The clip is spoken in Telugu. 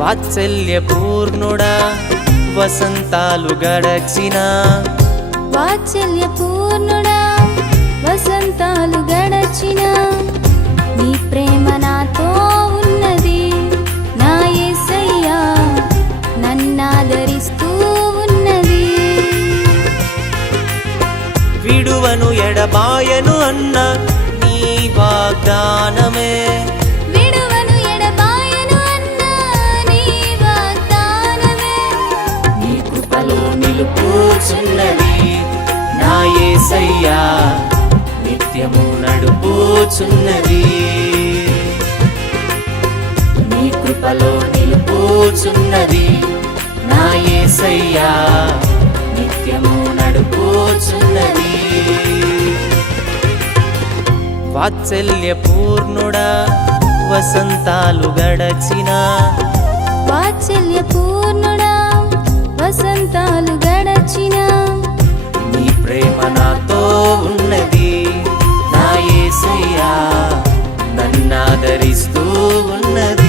వాత్సల్య పూర్ణుడా వసంతాలు గడచిన వాత్సల్య పూర్ణుడా వసంతాలు గడచిన నీ ప్రేమ నాతో ఉన్నది నా యేసయ్యా నన్నాదరిస్తూ ఉన్నది. విడువను ఎడబాయను అన్న నీ వాగ్దానమే విడువను ఎడబాయను అన్న నీ వాగ్దానమే నీ కృపలో నిలుపుచున్నది నా యేసయ్యా నిత్యము నడుపుచున్నది. నీ కృపలో నిలుపుచున్నది నా యేసయ్యా నిత్యము నడుపుచున్నది. వాత్సల్య పూర్ణుడా వసంతాలు గడచిన వాత్సల్య పూర్ణుడా వసంతాలు గడచిన నీ ప్రేమ నాతో ఉన్నది నా యేసయ్యా నన్నాదరిస్తూ ఉన్నది.